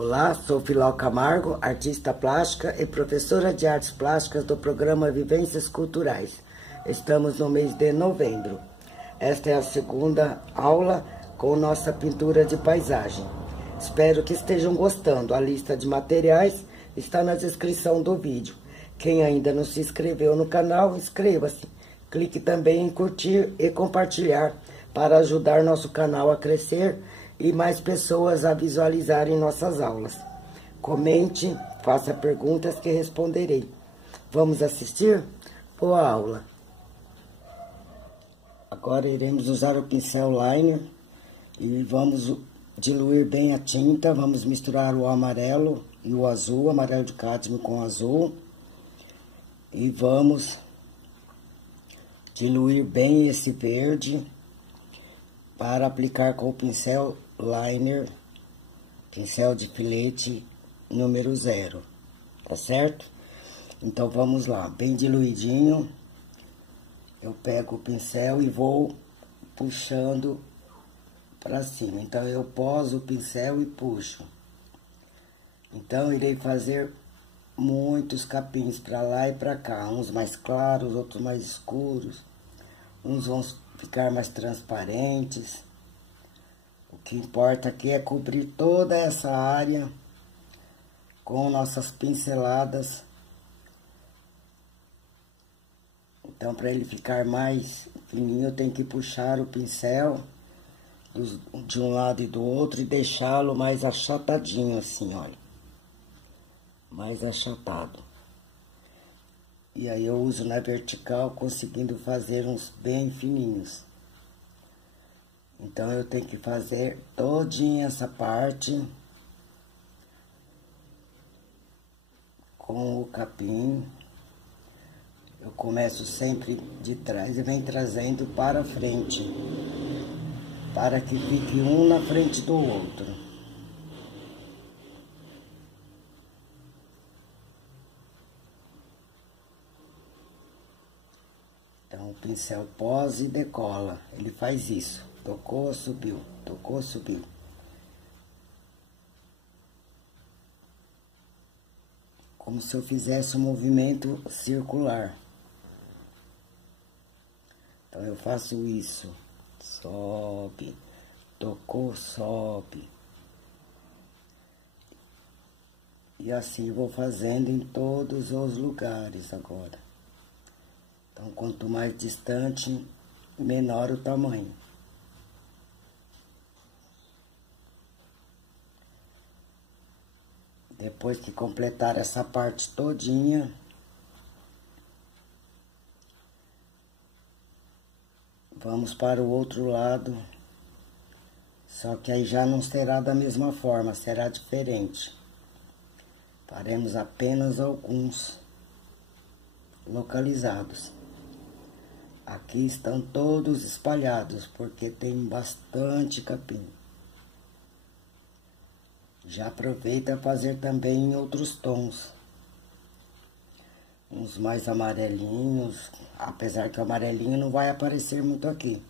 Olá, sou Filó Camargo, artista plástica e professora de artes plásticas do programa Vivências Culturais. Estamos no mês de novembro. Esta é a segunda aula com nossa pintura de paisagem. Espero que estejam gostando. A lista de materiais está na descrição do vídeo. Quem ainda não se inscreveu no canal, inscreva-se. Clique também em curtir e compartilhar para ajudar nosso canal a crescer e mais pessoas a visualizarem nossas aulas. Comente, faça perguntas que responderei. Vamos assistir? Boa aula! Agora iremos usar o pincel liner e vamos diluir bem a tinta. Vamos misturar o amarelo e o azul, amarelo de cádmio com azul. E vamos diluir bem esse verde para aplicar com o pincel liner, pincel de filete número 0, tá certo? Então vamos lá, bem diluidinho, eu pego o pincel e vou puxando para cima. Então eu poso o pincel e puxo. Então irei fazer muitos capins para lá e para cá, uns mais claros, outros mais escuros, uns vão ficar mais transparentes. O que importa aqui é cobrir toda essa área com nossas pinceladas. Então, para ele ficar mais fininho, eu tenho que puxar o pincel de um lado e do outro e deixá-lo mais achatadinho assim, olha. Mais achatado. E aí eu uso na vertical, conseguindo fazer uns bem fininhos. Então, eu tenho que fazer todinha essa parte com o capim. Eu começo sempre de trás e venho trazendo para frente, para que fique um na frente do outro. Então, o pincel pose e decola, ele faz isso. Tocou, subiu, tocou, subiu. Como se eu fizesse um movimento circular. Então, eu faço isso. Sobe, tocou, sobe. E assim vou fazendo em todos os lugares agora. Então, quanto mais distante, menor o tamanho. Depois que completar essa parte todinha, vamos para o outro lado, só que aí já não será da mesma forma, será diferente. Faremos apenas alguns localizados. Aqui estão todos espalhados, porque tem bastante capim. Já aproveita fazer também em outros tons. Uns mais amarelinhos, apesar que o amarelinho não vai aparecer muito aqui.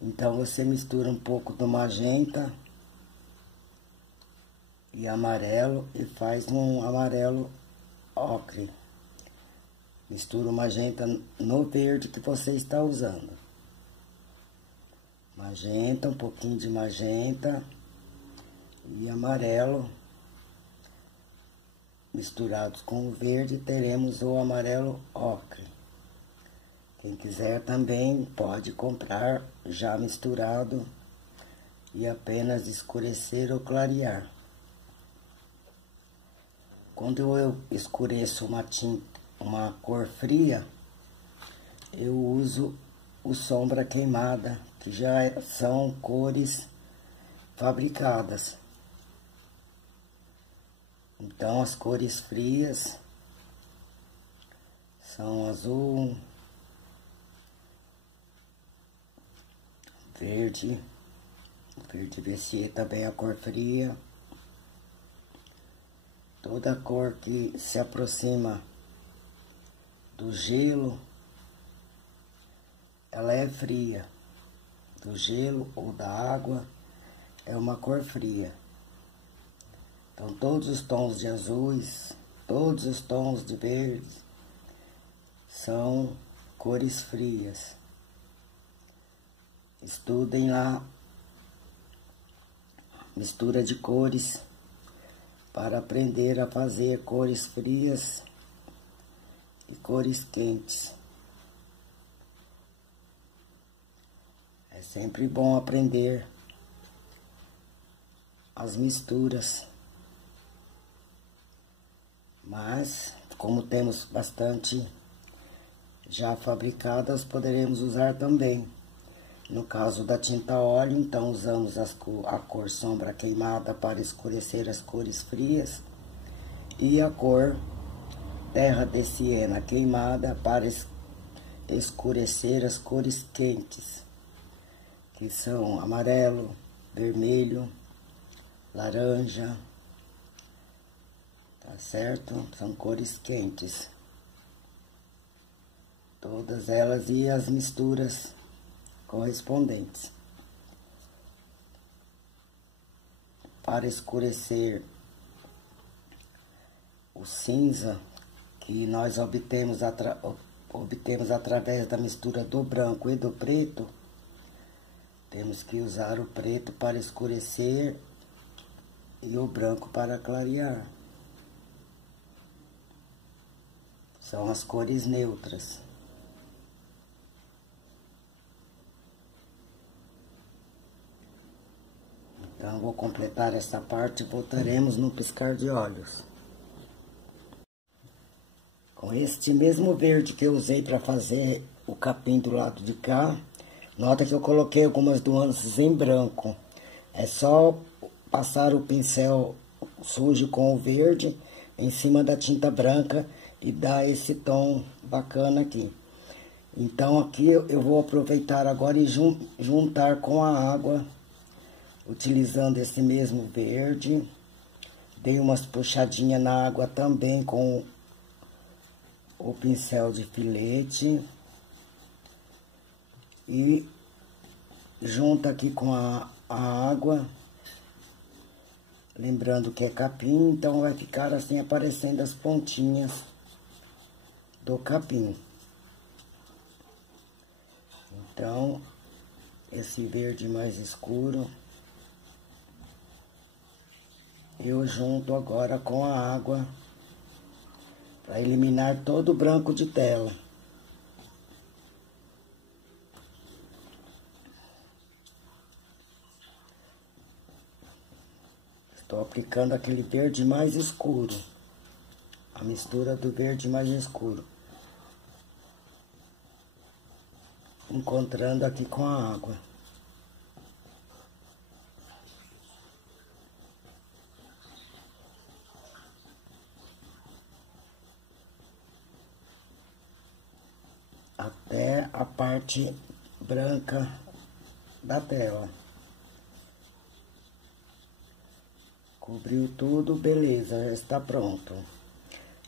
Então, você mistura um pouco do magenta e amarelo e faz um amarelo ocre. Mistura o magenta no verde que você está usando. Magenta, um pouquinho de magenta e amarelo, misturados com o verde, teremos o amarelo ocre. Quem quiser também pode comprar já misturado e apenas escurecer ou clarear. Quando eu escureço uma cor fria, eu uso o sombra queimada, que já são cores fabricadas. Então, as cores frias são azul, verde Vercier também é a cor fria. Toda cor que se aproxima do gelo, ela é fria. Do gelo ou da água, é uma cor fria. Então, todos os tons de azuis, todos os tons de verde são cores frias. Estudem lá mistura de cores para aprender a fazer cores frias e cores quentes. É sempre bom aprender as misturas, mas como temos bastante já fabricadas, poderemos usar também. No caso da tinta óleo, então usamos a cor sombra queimada para escurecer as cores frias e a cor terra de siena queimada para escurecer as cores quentes, que são amarelo, vermelho, laranja, tá certo? São cores quentes. Todas elas e as misturas correspondentes. Para escurecer o cinza, que nós obtemos através da mistura do branco e do preto, temos que usar o preto para escurecer e o branco para clarear. São as cores neutras. Então, vou completar essa parte e voltaremos no piscar de olhos. Com este mesmo verde que eu usei para fazer o capim do lado de cá, nota que eu coloquei algumas nuances em branco. É só passar o pincel sujo com o verde em cima da tinta branca e dar esse tom bacana aqui. Então, aqui eu vou aproveitar agora e juntar com a água, utilizando esse mesmo verde. Dei umas puxadinhas na água também com o pincel de filete. E junta aqui com a água. Lembrando que é capim, então vai ficar assim aparecendo as pontinhas do capim. Então, esse verde mais escuro eu junto agora com a água para eliminar todo o branco de tela. Estou aplicando aquele verde mais escuro, a mistura do verde mais escuro, encontrando aqui com a água. Até a parte branca da tela. Cobriu tudo, beleza, já está pronto.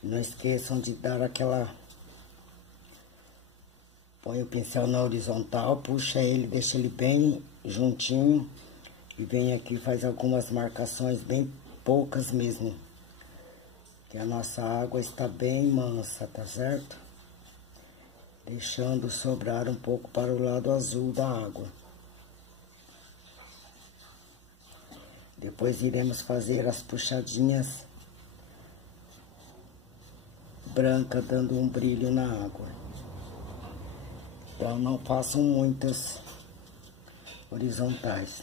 Não esqueçam de dar aquela... Põe o pincel na horizontal, puxa ele, deixa ele bem juntinho. E vem aqui e faz algumas marcações, bem poucas mesmo. Que a nossa água está bem mansa, tá certo? Deixando sobrar um pouco para o lado azul da água. Depois iremos fazer as puxadinhas brancas, dando um brilho na água. Então, não façam muitas horizontais,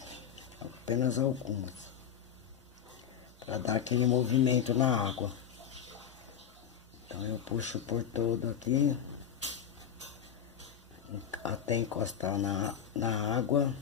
apenas algumas, para dar aquele movimento na água. Então, eu puxo por todo aqui, até encostar na água.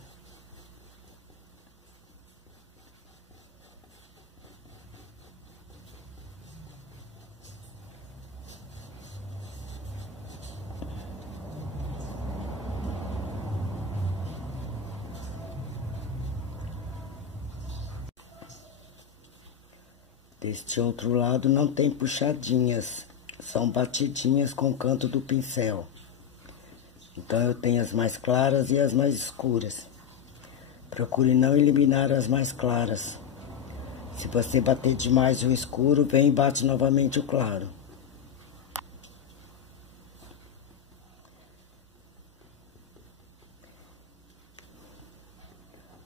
Deste outro lado não tem puxadinhas, são batidinhas com o canto do pincel. Então, eu tenho as mais claras e as mais escuras. Procure não eliminar as mais claras, Se você bater demais o escuro, vem e bate novamente o claro.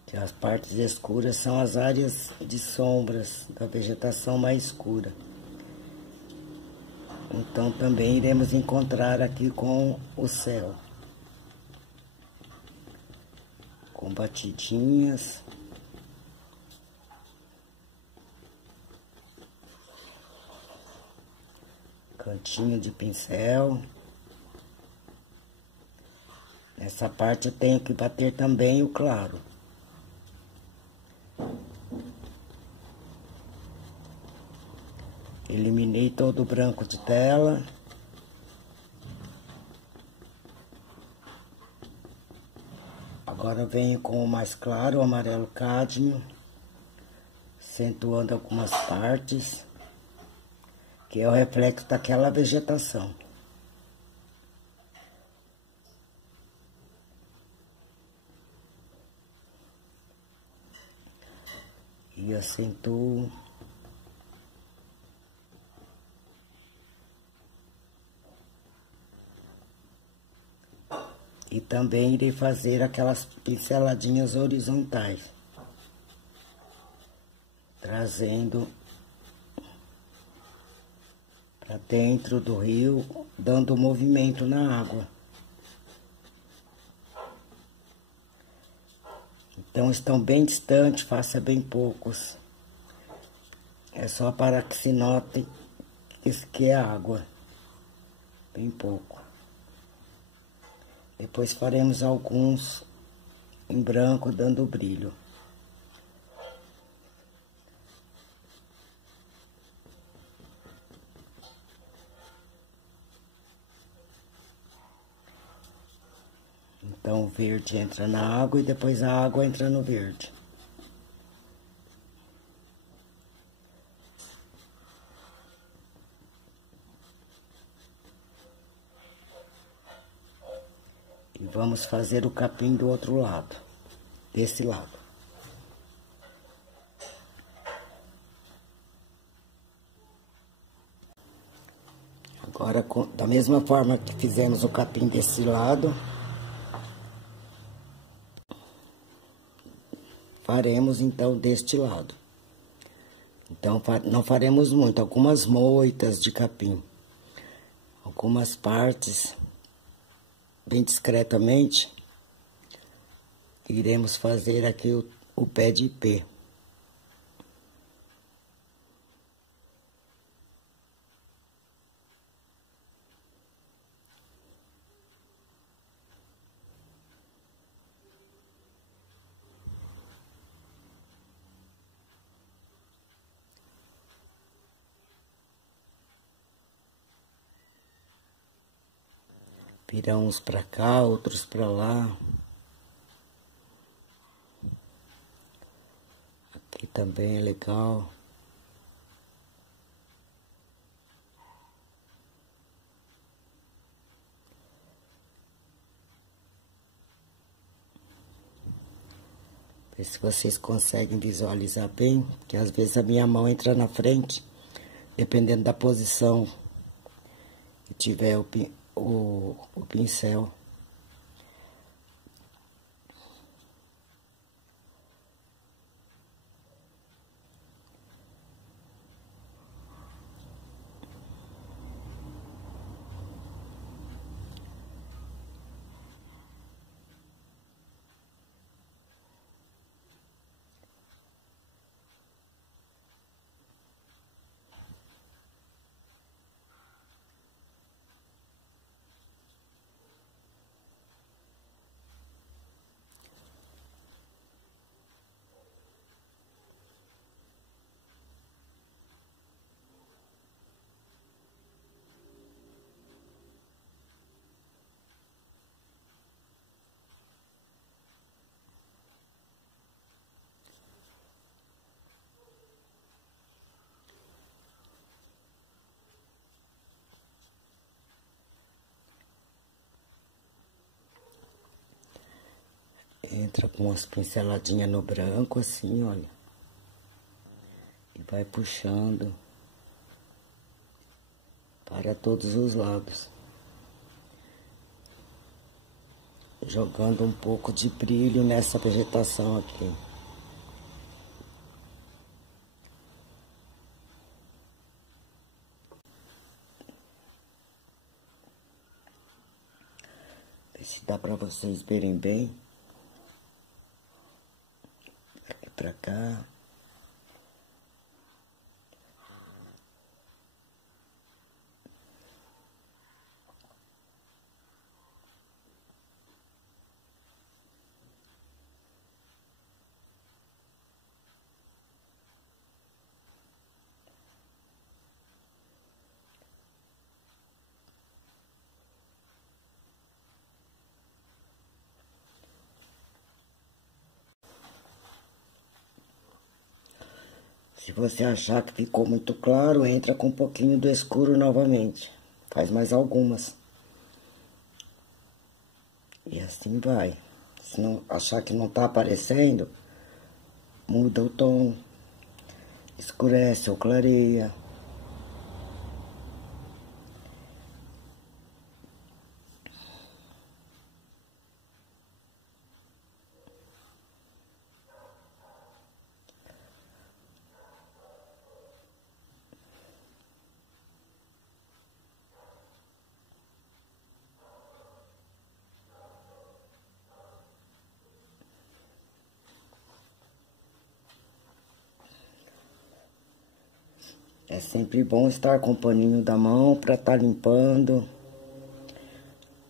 Que as partes escuras são as áreas de sombras da vegetação mais escura. Então também iremos encontrar aqui com o céu. Com batidinhas. Cantinho de pincel. Nessa parte eu tenho que bater também o claro. Eliminei todo o branco de tela. Agora eu venho com o mais claro, o amarelo cádmio, acentuando algumas partes, que é o reflexo daquela vegetação. E acentuo. E também irei fazer aquelas pinceladinhas horizontais, trazendo para dentro do rio, dando movimento na água. Então estão bem distantes, faça bem poucos. É só para que se note que é água, bem pouco. Depois faremos alguns em branco, dando brilho. Então o verde entra na água e depois a água entra no verde. E vamos fazer o capim do outro lado, desse lado. Agora, da mesma forma que fizemos o capim desse lado, faremos então deste lado. Então, não faremos muito, algumas moitas de capim, algumas partes, bem discretamente, iremos fazer aqui o pé de ipê. Virão uns pra cá, outros pra lá. Aqui também é legal. Ver se vocês conseguem visualizar bem, que às vezes a minha mão entra na frente, dependendo da posição que tiver o pincel. Entra com umas pinceladinhas no branco, assim, olha. vai puxando para todos os lados, jogando um pouco de brilho nessa vegetação aqui. Ver se dá para vocês verem bem. Aqui para cá. Se você achar que ficou muito claro, entra com um pouquinho do escuro novamente. Faz mais algumas. E assim vai. Se não achar que não tá aparecendo, muda o tom, escurece ou clareia. É sempre bom estar com o paninho da mão para estar limpando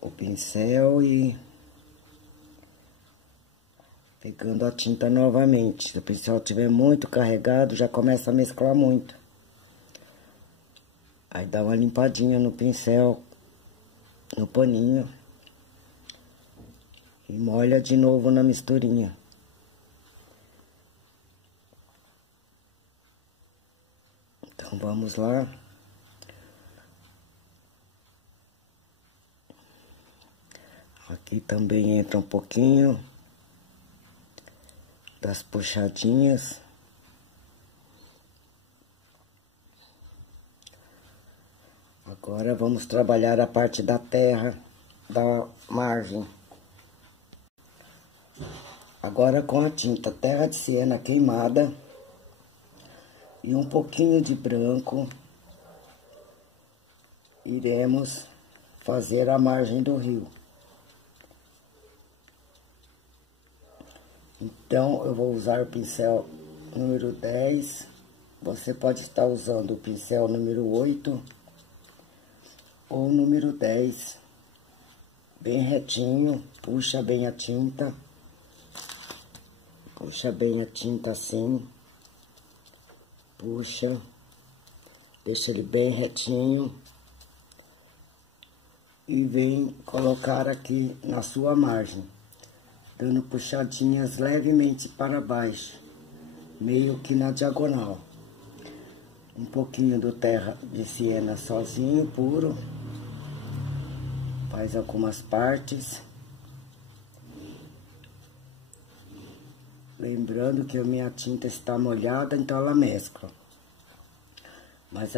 o pincel e pegando a tinta novamente. Se o pincel estiver muito carregado, já começa a mesclar muito. Aí dá uma limpadinha no pincel, no paninho, e molha de novo na misturinha. Então vamos lá. Aqui também entra um pouquinho das puxadinhas. Agora vamos trabalhar a parte da terra, da margem. Agora com a tinta terra de siena queimada e um pouquinho de branco, iremos fazer a margem do rio. Então, eu vou usar o pincel número 10. Você pode estar usando o pincel número 8 ou número 10. Bem retinho, puxa bem a tinta. Puxa bem a tinta assim. Puxa, deixa ele bem retinho e vem colocar aqui na sua margem, dando puxadinhas levemente para baixo, meio que na diagonal. Um pouquinho do terra de siena sozinho, puro, faz algumas partes. Lembrando que a minha tinta está molhada, então ela mescla. Mas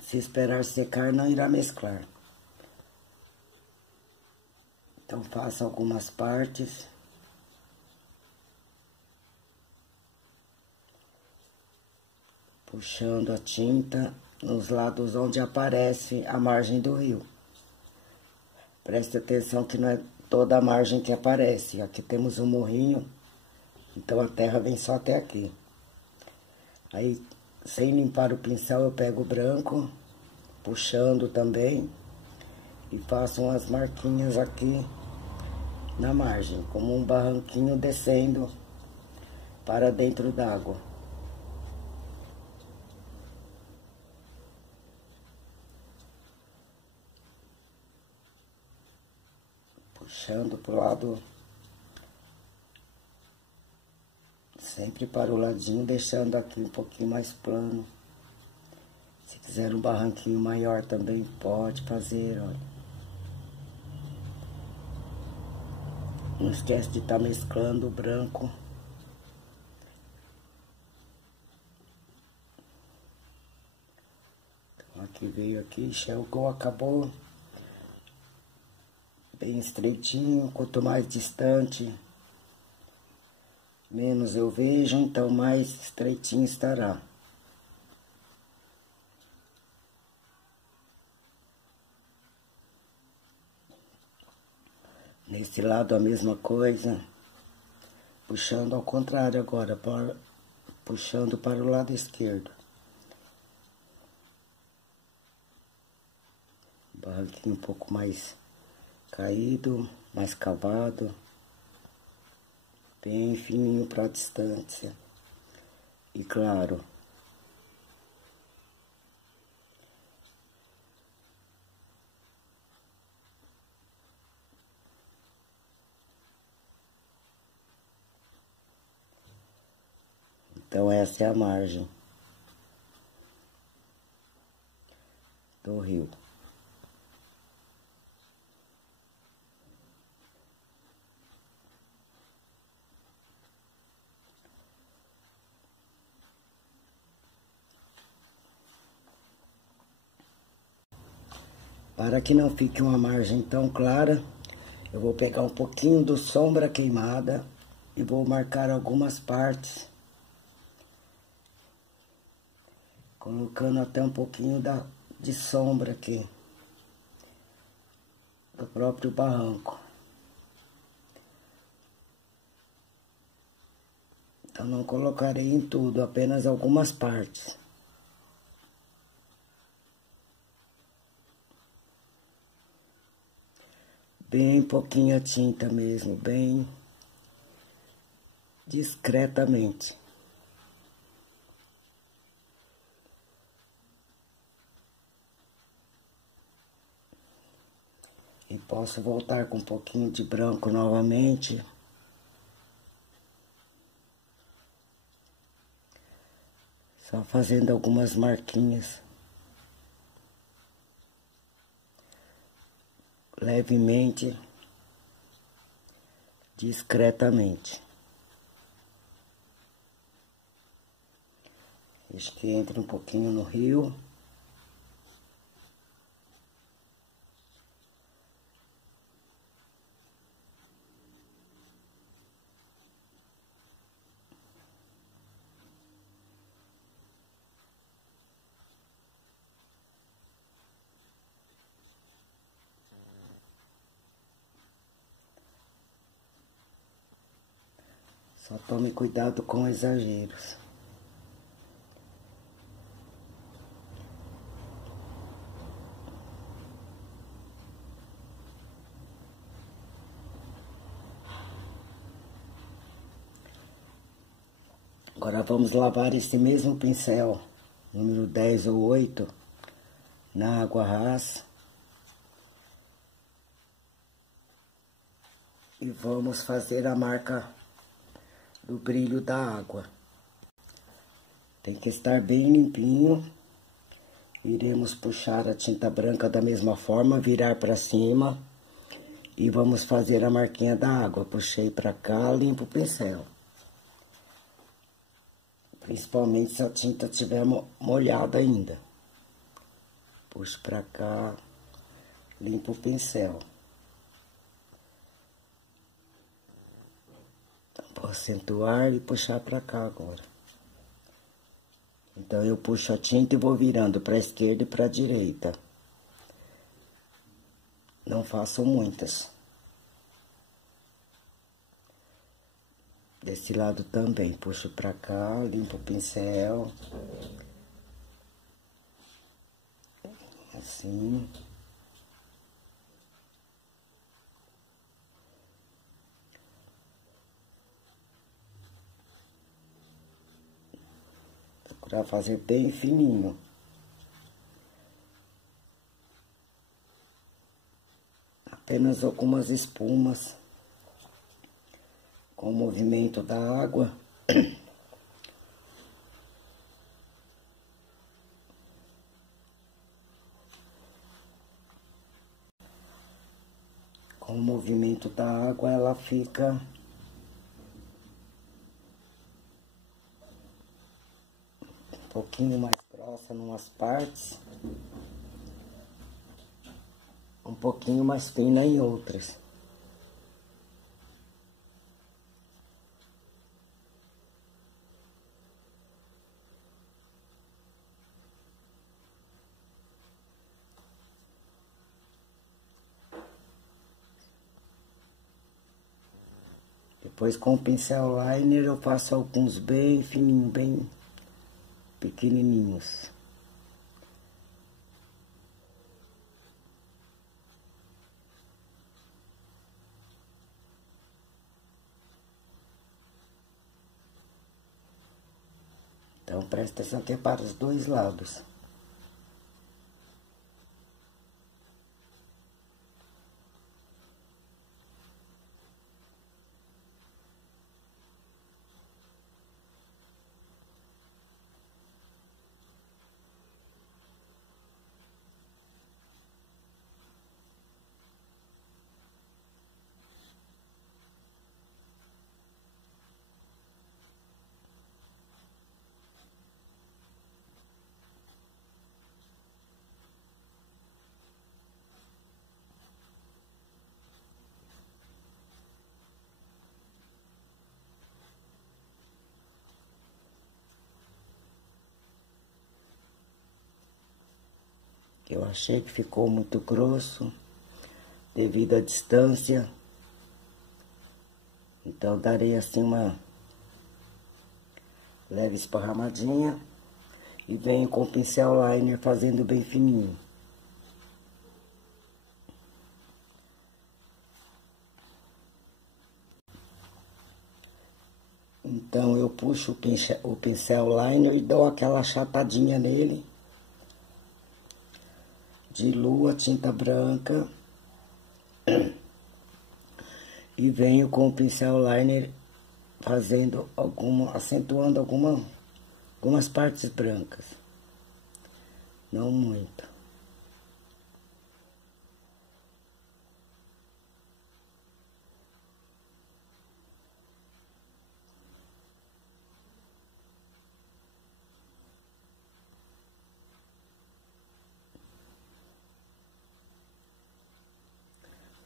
se esperar secar, não irá mesclar. Então, faça algumas partes. Puxando a tinta nos lados onde aparece a margem do rio. Preste atenção que não é toda a margem que aparece. Aqui temos um morrinho. Então, a terra vem só até aqui. Aí, sem limpar o pincel, eu pego o branco, puxando também, e faço umas marquinhas aqui na margem, como um barranquinho descendo para dentro d'água. Puxando pro lado... Sempre para o ladinho, deixando aqui um pouquinho mais plano. Se quiser um barranquinho maior também pode fazer, olha. Não esquece de estar mesclando o branco. que veio aqui, chegou, acabou. Bem estreitinho, quanto mais distante, menos eu vejo, então mais estreitinho estará. Nesse lado a mesma coisa, puxando ao contrário agora, puxando para o lado esquerdo. Barranquinho um pouco mais caído, mais cavado, bem fininho para a distância. E claro, então essa é a margem do rio. Para que não fique uma margem tão clara, eu vou pegar um pouquinho do sombra queimada e vou marcar algumas partes, colocando até um pouquinho de sombra aqui, do próprio barranco. Então não colocarei em tudo, apenas algumas partes. Bem pouquinha tinta mesmo, bem discretamente. E posso voltar com um pouquinho de branco novamente. Só fazendo algumas marquinhas. Levemente, discretamente. Deixa que entre um pouquinho no rio. Só tome cuidado com exageros. Agora vamos lavar esse mesmo pincel, número 10 ou 8, na água rasa. E vamos fazer a marca do brilho da água. Tem que estar bem limpinho. Iremos puxar a tinta branca da mesma forma, virar para cima. E vamos fazer a marquinha da água. Puxei para cá, limpo o pincel. Principalmente se a tinta estiver molhada ainda. Puxo para cá, limpo o pincel. Vou acentuar e puxar para cá agora. Então, eu puxo a tinta e vou virando para a esquerda e para a direita. Não faço muitas. Desse lado também, puxo pra cá, limpo o pincel. Assim. Procurar fazer bem fininho. Apenas algumas espumas. Com o movimento da água. Com o movimento da água, ela fica um pouquinho mais grossa em umas partes um pouquinho mais fina em outras. Depois com o pincel liner eu faço alguns bem fininhos, bem pequenininhos. Então presta atenção que é para os dois lados. Eu achei que ficou muito grosso devido à distância. Então darei assim uma leve esparramadinha e venho com o pincel liner fazendo bem fininho. Então eu puxo o pincel liner e dou aquela achatadinha nele. Diluo a tinta branca e venho com o pincel liner fazendo acentuando algumas partes brancas. Não muito.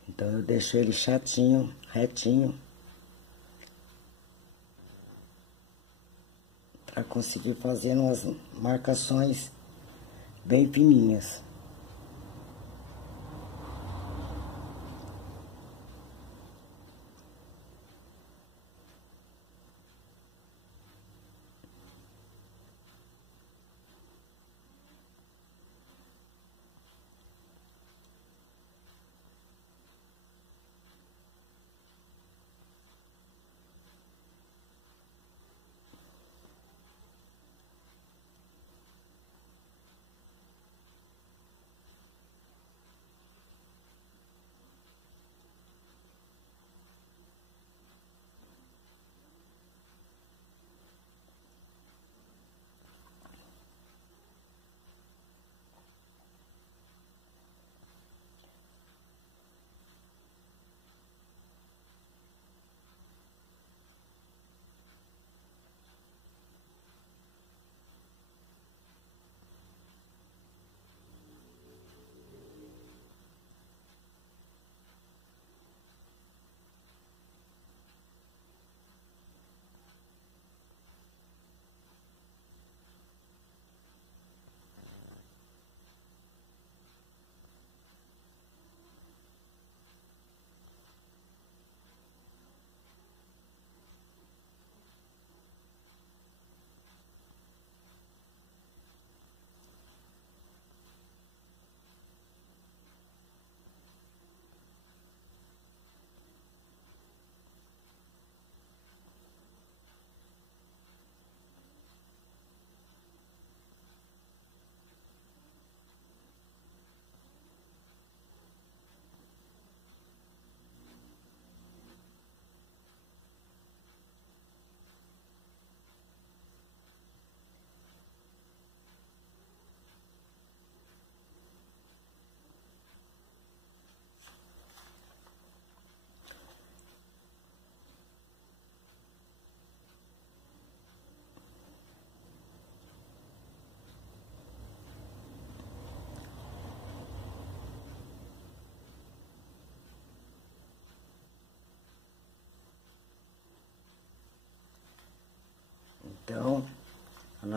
Então eu deixo ele chatinho, retinho, para conseguir fazer umas marcações bem fininhas.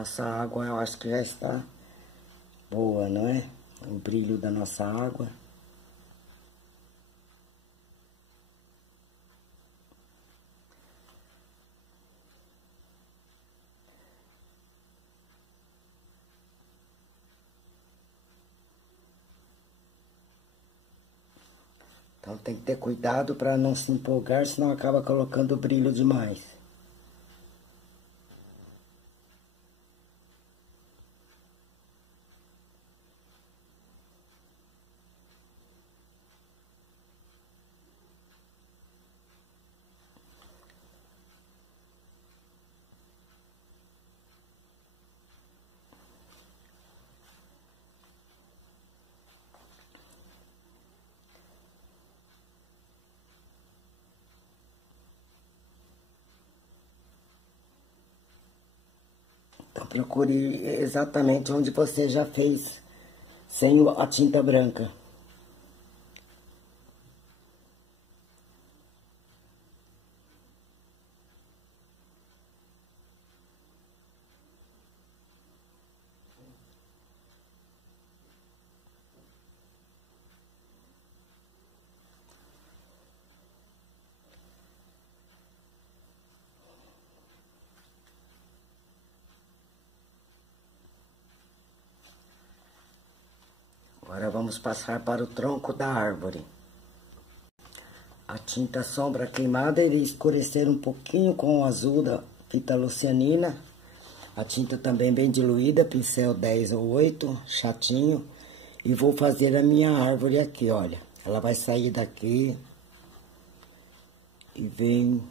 nossa água, eu acho que já está boa, não é? O brilho da nossa água. Então tem que ter cuidado para não se empolgar, senão acaba colocando brilho demais. Então procure exatamente onde você já fez sem a tinta branca. Agora vamos passar para o tronco da árvore. A tinta sombra queimada irei escurecer um pouquinho com o azul da fita lucianina. A tinta também bem diluída, pincel 10 ou 8, chatinho. E vou fazer a minha árvore aqui, olha. Ela vai sair daqui e vem...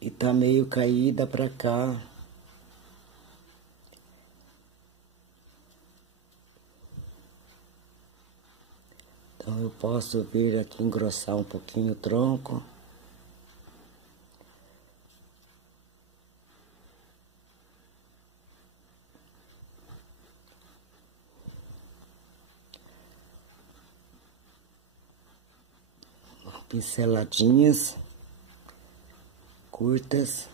E tá meio caída pra cá. Então, eu posso vir aqui engrossar um pouquinho o tronco. Pinceladinhas curtas,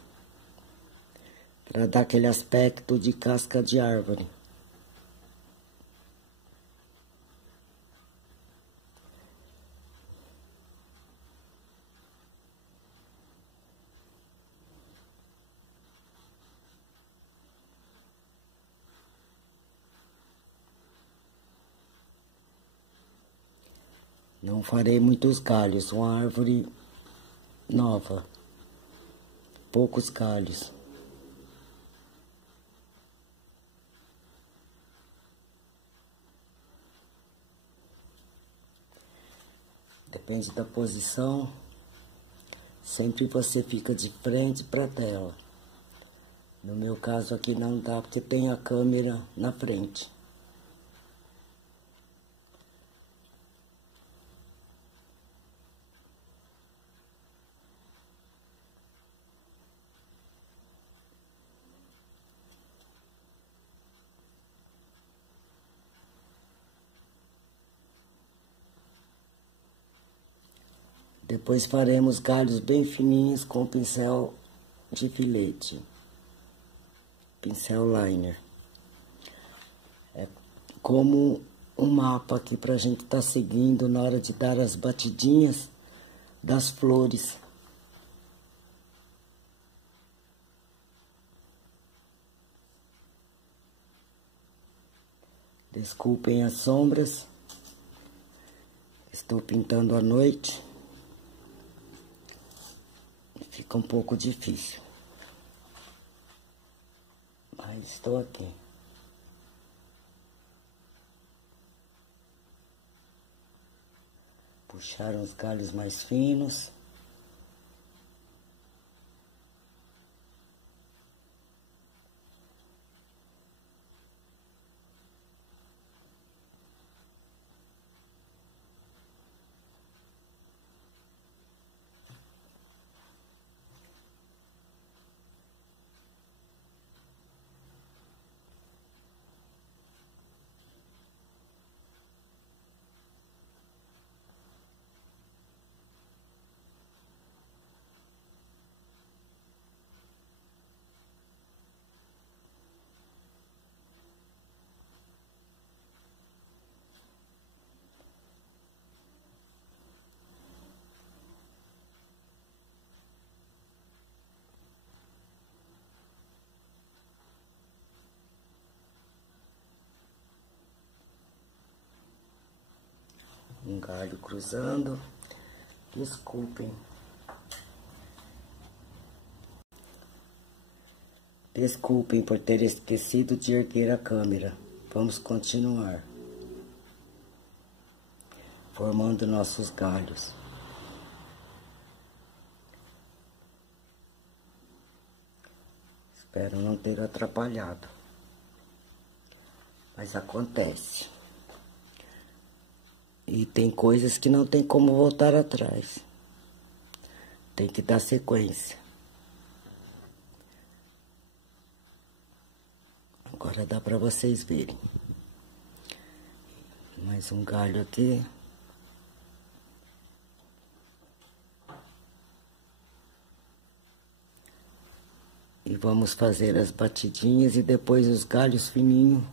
para dar aquele aspecto de casca de árvore. Não farei muitos galhos, uma árvore nova, poucos galhos. Depende da posição, sempre você fica de frente para a tela. No meu caso aqui não dá, porque tem a câmera na frente. Depois faremos galhos bem fininhos com pincel de filete, pincel liner. É como um mapa aqui pra gente tá seguindo na hora de dar as batidinhas das flores. Desculpem as sombras, estou pintando à noite. Fica um pouco difícil, mas estou aqui. Puxar os galhos mais finos. Um galho cruzando. Desculpem. Desculpem por ter esquecido de erguer a câmera. Vamos continuar. Formando nossos galhos. Espero não ter atrapalhado. Mas acontece. E tem coisas que não tem como voltar atrás. Tem que dar sequência. Agora dá pra vocês verem. Mais um galho aqui. E vamos fazer as batidinhas e depois os galhos fininhos,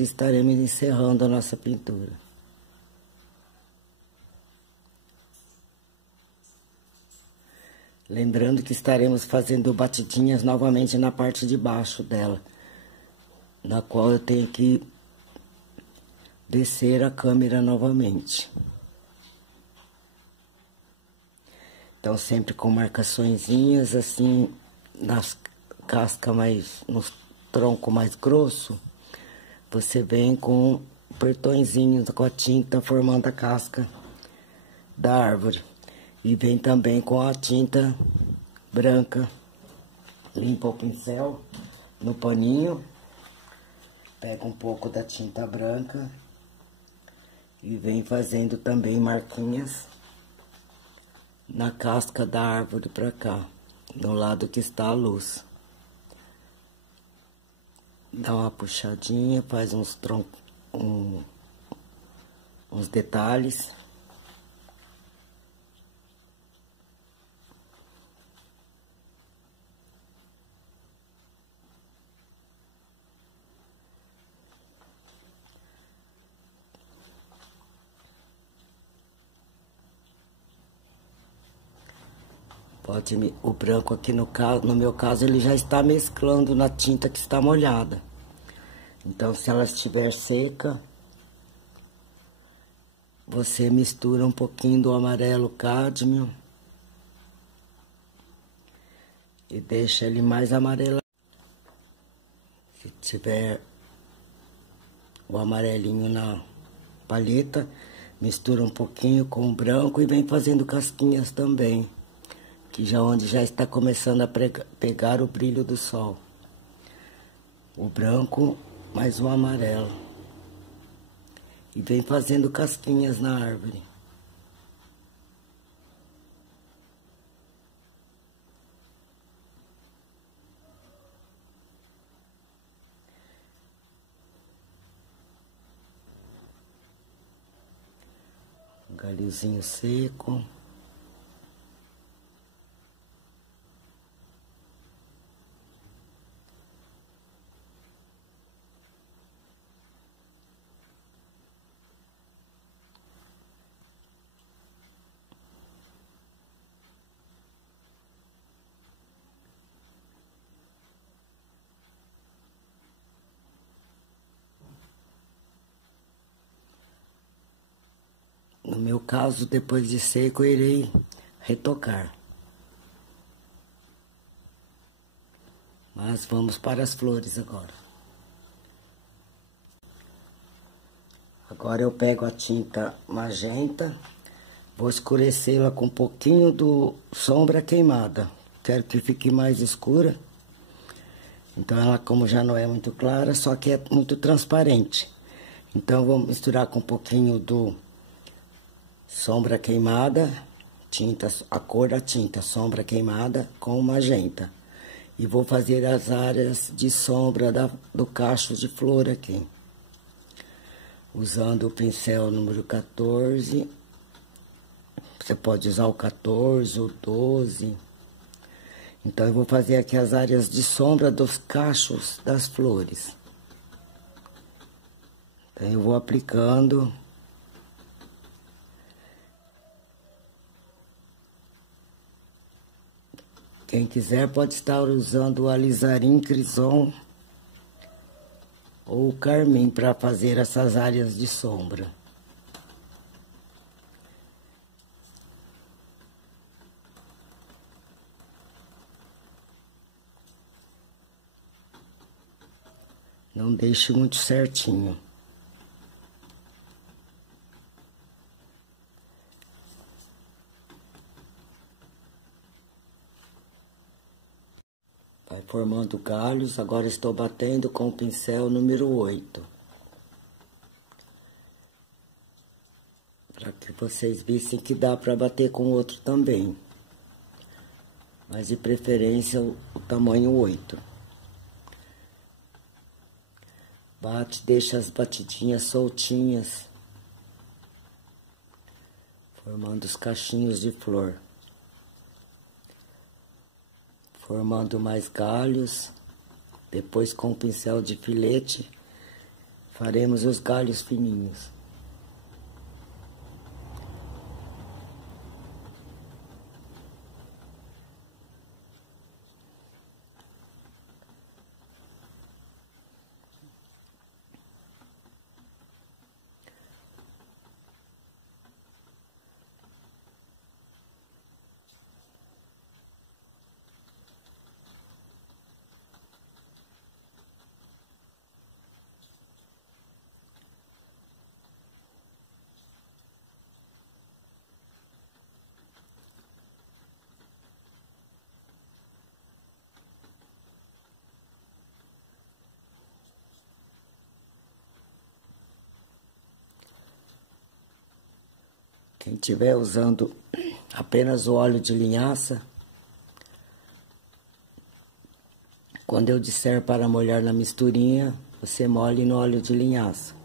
estaremos encerrando a nossa pintura. Lembrando que estaremos fazendo batidinhas novamente na parte de baixo dela, na qual eu tenho que descer a câmera novamente. Então, sempre com marcaçõezinhas, assim, nas cascas mais, no tronco mais grosso, você vem com portõezinhos com a tinta formando a casca da árvore. E vem também com a tinta branca. Limpa o pincel no paninho, pega um pouco da tinta branca e vem fazendo também marquinhas na casca da árvore pra cá, do lado que está a luz. Dá uma puxadinha, faz uns detalhes. O branco aqui no meu caso, ele já está mesclando na tinta que está molhada. Então, se ela estiver seca, você mistura um pouquinho do amarelo cádmio e deixa ele mais amarelado. Se tiver o amarelinho na palheta, mistura um pouquinho com o branco e vem fazendo casquinhas também. Que onde já está começando a pegar o brilho do sol. O branco mais o amarelo. E vem fazendo casquinhas na árvore. Um galhozinho seco. No meu caso, depois de seco, eu irei retocar. Mas vamos para as flores agora. Agora eu pego a tinta magenta, vou escurecê-la com um pouquinho do sombra queimada. Quero que fique mais escura. Então ela, como já não é muito clara, só que é muito transparente. Então vou misturar com um pouquinho do sombra queimada, a cor da tinta, sombra queimada com magenta. E vou fazer as áreas de sombra do cacho de flor aqui. Usando o pincel número 14. Você pode usar o 14 ou 12. Então, eu vou fazer aqui as áreas de sombra dos cachos das flores. Então, eu vou aplicando. Quem quiser pode estar usando o alizarim Crison ou o carmim para fazer essas áreas de sombra. Não deixe muito certinho. Vai formando galhos, agora estou batendo com o pincel número 8. Para que vocês vissem que dá para bater com o outro também. Mas de preferência o tamanho 8. Bate, deixa as batidinhas soltinhas, formando os cachinhos de flor. Formando mais galhos, depois com o pincel de filete, faremos os galhos fininhos. Quem estiver usando apenas o óleo de linhaça, quando eu disser para molhar na misturinha, você molhe no óleo de linhaça.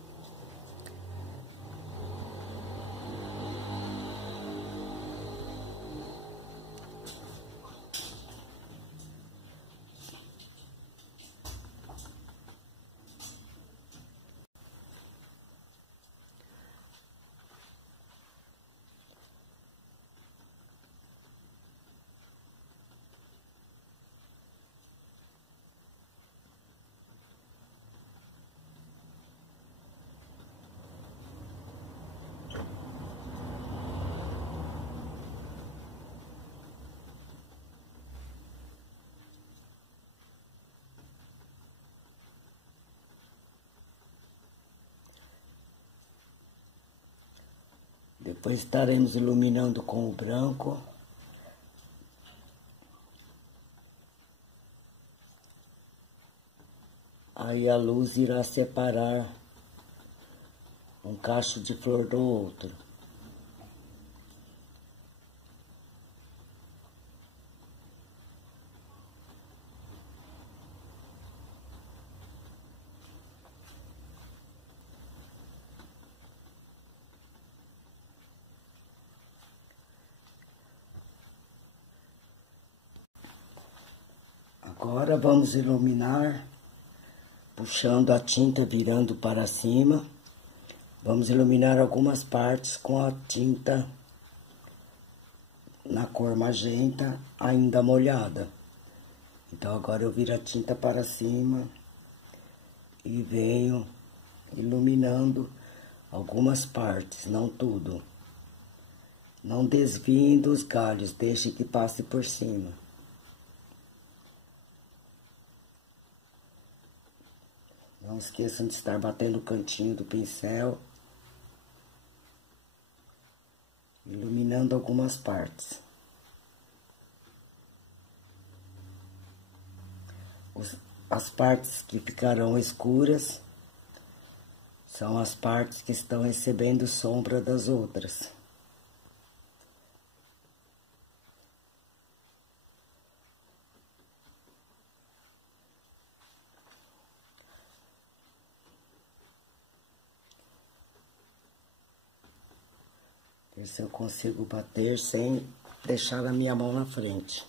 Depois estaremos iluminando com o branco. Aí a luz irá separar um cacho de flor do outro. Agora vamos iluminar, puxando a tinta, virando para cima. Vamos iluminar algumas partes com a tinta na cor magenta, ainda molhada. Então agora eu viro a tinta para cima e venho iluminando algumas partes, não tudo. Não desviem dos galhos, deixe que passe por cima. Não esqueçam de estar batendo o cantinho do pincel, iluminando algumas partes. As partes que ficarão escuras são as partes que estão recebendo sombra das outras. Ver se eu consigo bater sem deixar a minha mão na frente.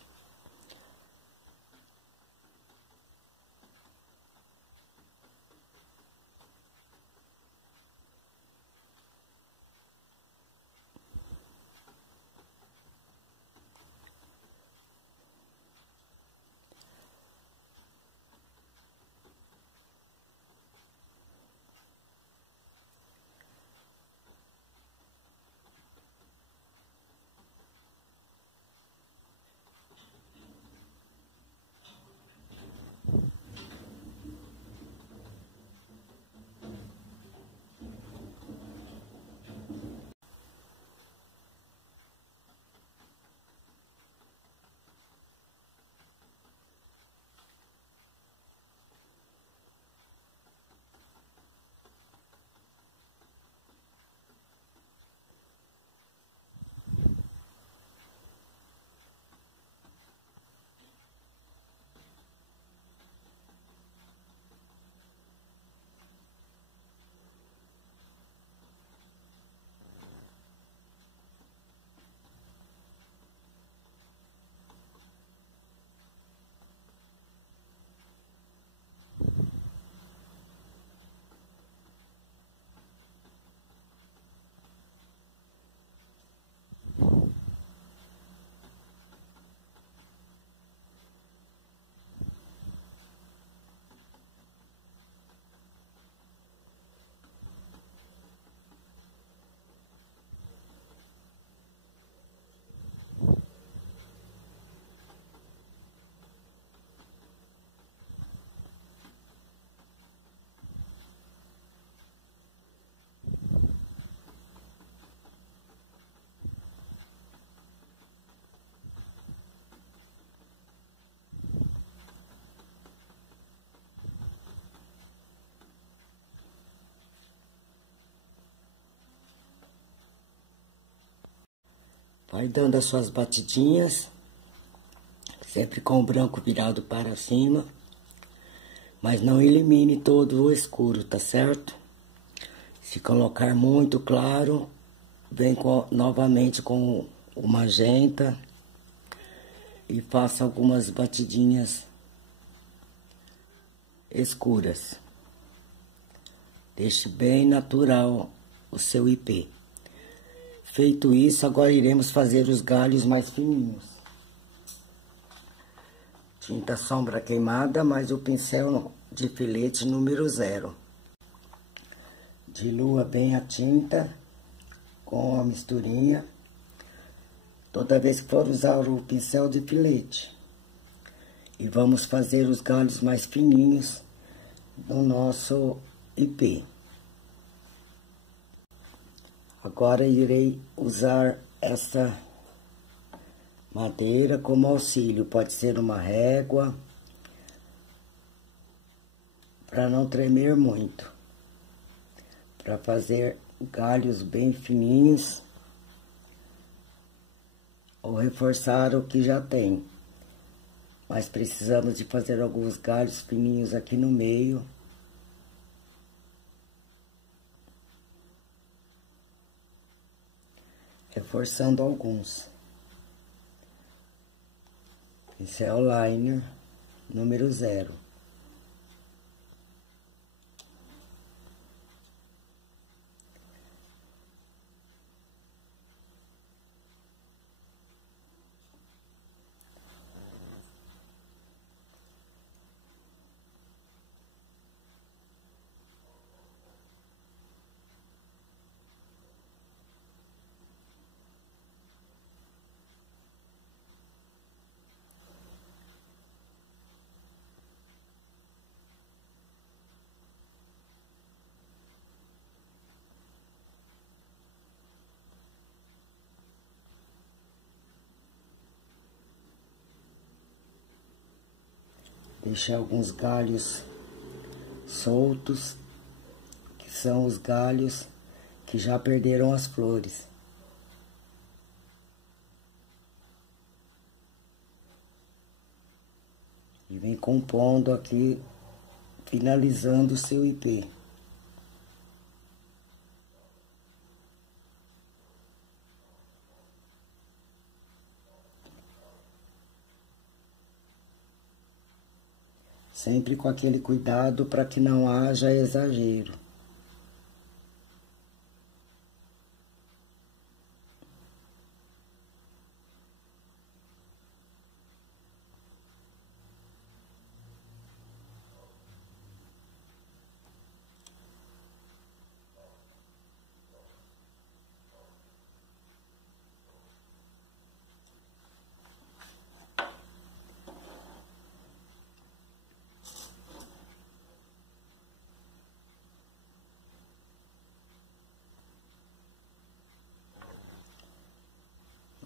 Vai dando as suas batidinhas, sempre com o branco virado para cima, mas não elimine todo o escuro, tá certo? Se colocar muito claro, vem novamente com o magenta e faça algumas batidinhas escuras. Deixe bem natural o seu IP. Feito isso, agora iremos fazer os galhos mais fininhos. Tinta sombra queimada, mais o pincel de filete número 0. Dilua bem a tinta com a misturinha. Toda vez que for usar o pincel de filete. E vamos fazer os galhos mais fininhos no nosso IP. Agora irei usar essa madeira como auxílio, pode ser uma régua, para não tremer muito, para fazer galhos bem fininhos ou reforçar o que já tem. Mas precisamos de fazer alguns galhos fininhos aqui no meio. Reforçando alguns. Pincel liner número 0. Deixei alguns galhos soltos, que são os galhos que já perderam as flores. E vem compondo aqui, finalizando o seu IP. Sempre com aquele cuidado para que não haja exagero.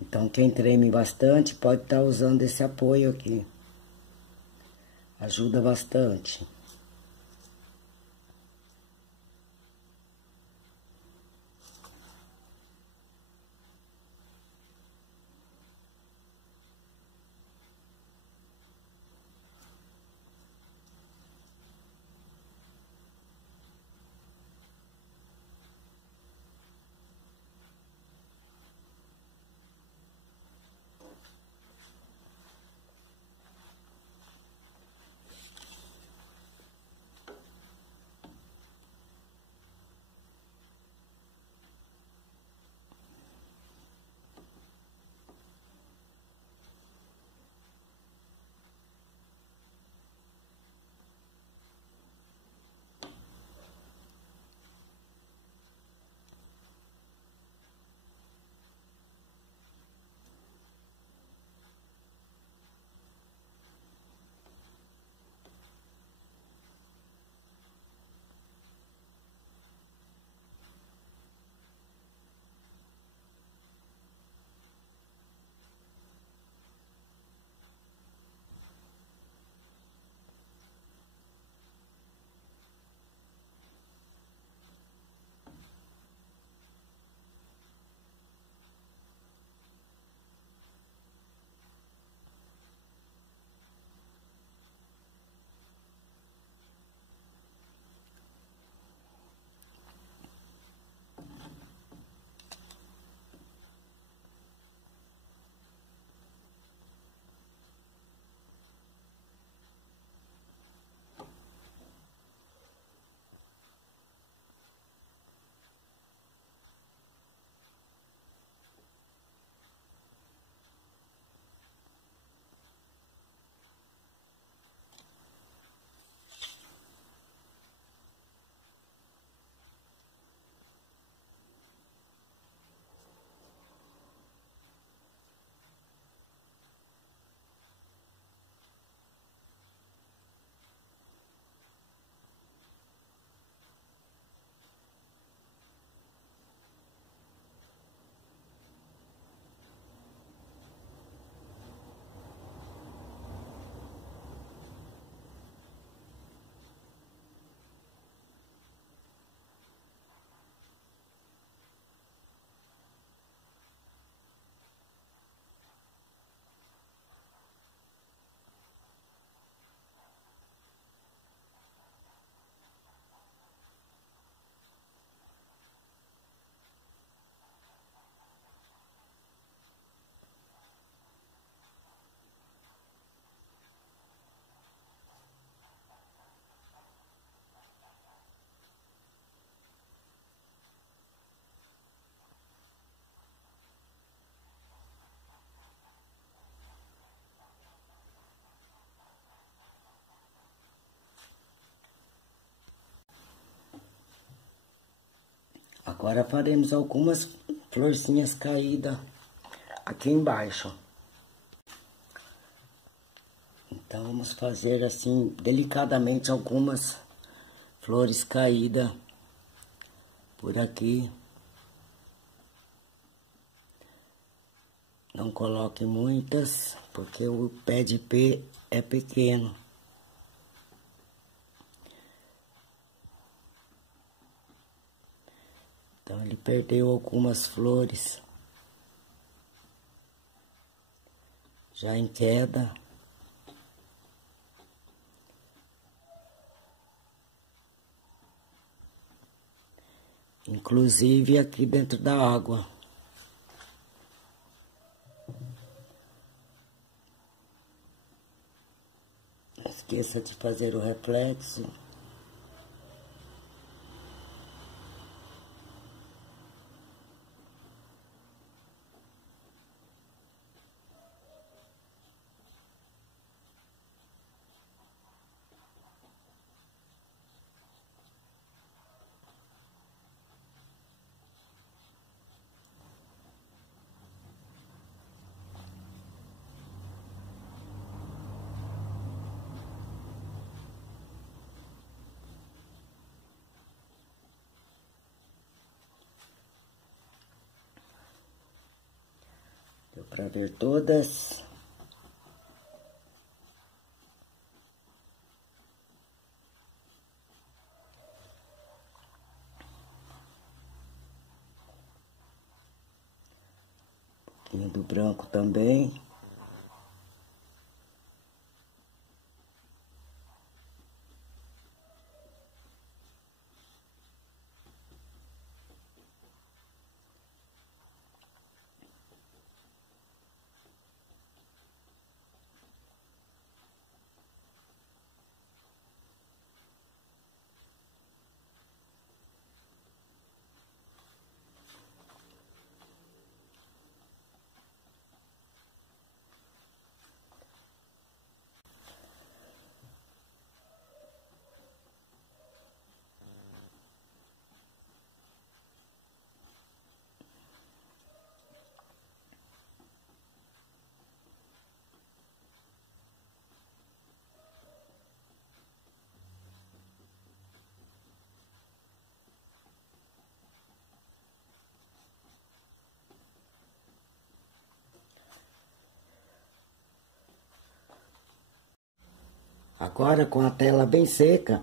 Então, quem treme bastante pode estar usando esse apoio aqui. Ajuda bastante. Agora faremos algumas florzinhas caídas aqui embaixo. Então, vamos fazer assim, delicadamente, algumas flores caídas por aqui. Não coloque muitas, porque o pé de ipê é pequeno. Então, ele perdeu algumas flores já em queda. Inclusive aqui dentro da água. Não esqueça de fazer o reflexo. Deu pra ver todas. Um pouquinho do branco também. Agora, com a tela bem seca,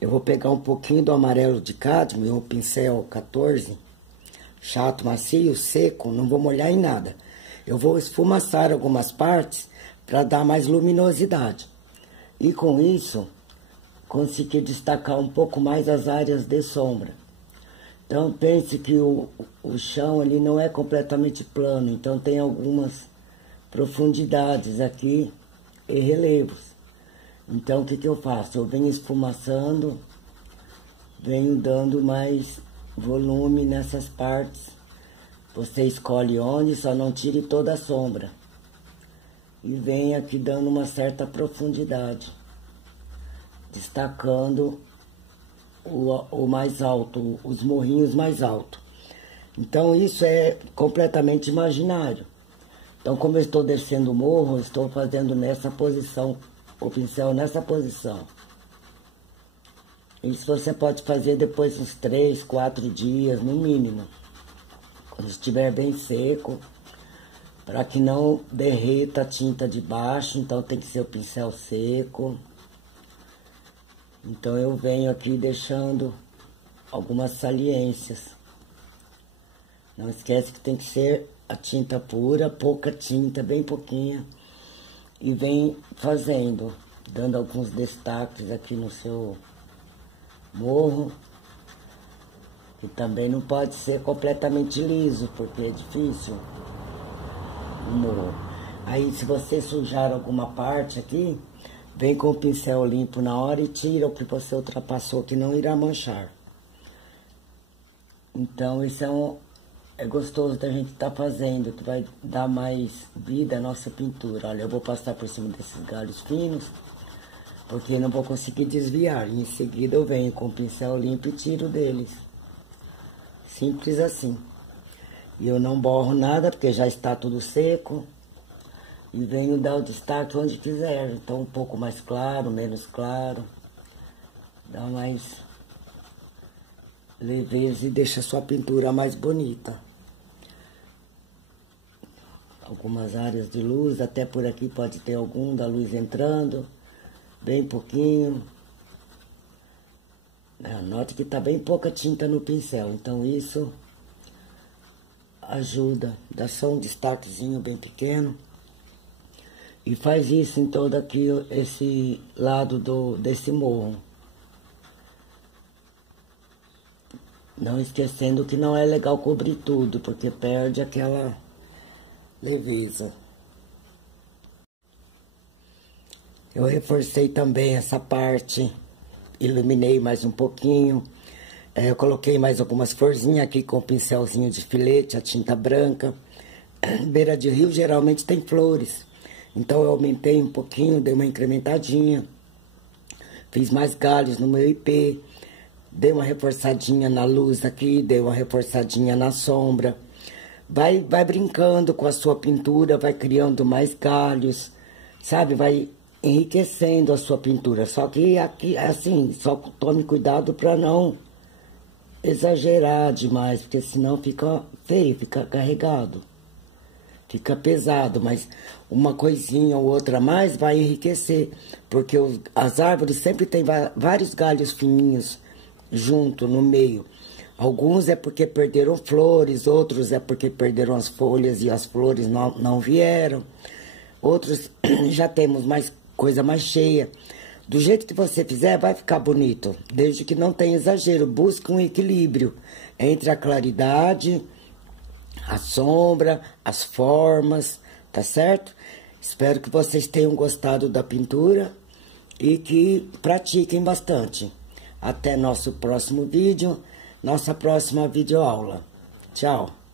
eu vou pegar um pouquinho do amarelo de cádmio, um pincel 14, chato, macio, seco, não vou molhar em nada. Eu vou esfumaçar algumas partes para dar mais luminosidade. E com isso, conseguir destacar um pouco mais as áreas de sombra. Então, pense que o chão ali não é completamente plano, então tem algumas profundidades aqui e relevos. Então, o que eu faço? Eu venho esfumaçando, venho dando mais volume nessas partes. Você escolhe onde, só não tire toda a sombra. E vem aqui dando uma certa profundidade, destacando o mais alto, os morrinhos mais altos. Então, isso é completamente imaginário. Então, como eu estou descendo o morro, eu estou fazendo nessa posição, o pincel nessa posição. Isso você pode fazer depois uns 3, 4 dias, no mínimo. Quando estiver bem seco, para que não derreta a tinta de baixo, então tem que ser o pincel seco. Então eu venho aqui deixando algumas saliências. Não esquece que tem que ser a tinta pura, pouca tinta, bem pouquinha. E vem fazendo, dando alguns destaques aqui no seu morro. E também não pode ser completamente liso, porque é difícil o morro. Aí, se você sujar alguma parte aqui, vem com o pincel limpo na hora e tira o que você ultrapassou, que não irá manchar. Então, isso é gostoso da gente estar fazendo, que vai dar mais vida à nossa pintura. Olha, eu vou passar por cima desses galhos finos, porque não vou conseguir desviar. Em seguida eu venho com o pincel limpo e tiro deles. Simples assim. E eu não borro nada, porque já está tudo seco. E venho dar o destaque onde quiser. Então, um pouco mais claro, menos claro. Dá mais leveza e deixa a sua pintura mais bonita. Algumas áreas de luz, até por aqui pode ter algum da luz entrando. Bem pouquinho. Note que tá bem pouca tinta no pincel, então isso ajuda. Dá só um destaquezinho bem pequeno. E faz isso em todo aqui, esse lado desse morro. Não esquecendo que não é legal cobrir tudo, porque perde aquela leveza. Eu reforcei também essa parte, iluminei mais um pouquinho. Eu coloquei mais algumas florzinhas aqui com o pincelzinho de filete, a tinta branca. Beira de rio geralmente tem flores. Então eu aumentei um pouquinho, dei uma incrementadinha. Fiz mais galhos no meu IP. Dei uma reforçadinha na luz aqui, dei uma reforçadinha na sombra. Vai brincando com a sua pintura, vai criando mais galhos, sabe? Vai enriquecendo a sua pintura. Só que aqui, assim, só tome cuidado para não exagerar demais, porque senão fica feio, fica carregado. Fica pesado, mas uma coisinha ou outra a mais vai enriquecer, porque as árvores sempre tem vários galhos fininhos junto no meio. Alguns é porque perderam flores, outros é porque perderam as folhas e as flores não vieram. Outros já temos mais coisa mais cheia. Do jeito que você fizer, vai ficar bonito, desde que não tenha exagero. Busque um equilíbrio entre a claridade, a sombra, as formas, tá certo? Espero que vocês tenham gostado da pintura e que pratiquem bastante. Até nosso próximo vídeo, nossa próxima videoaula. Tchau!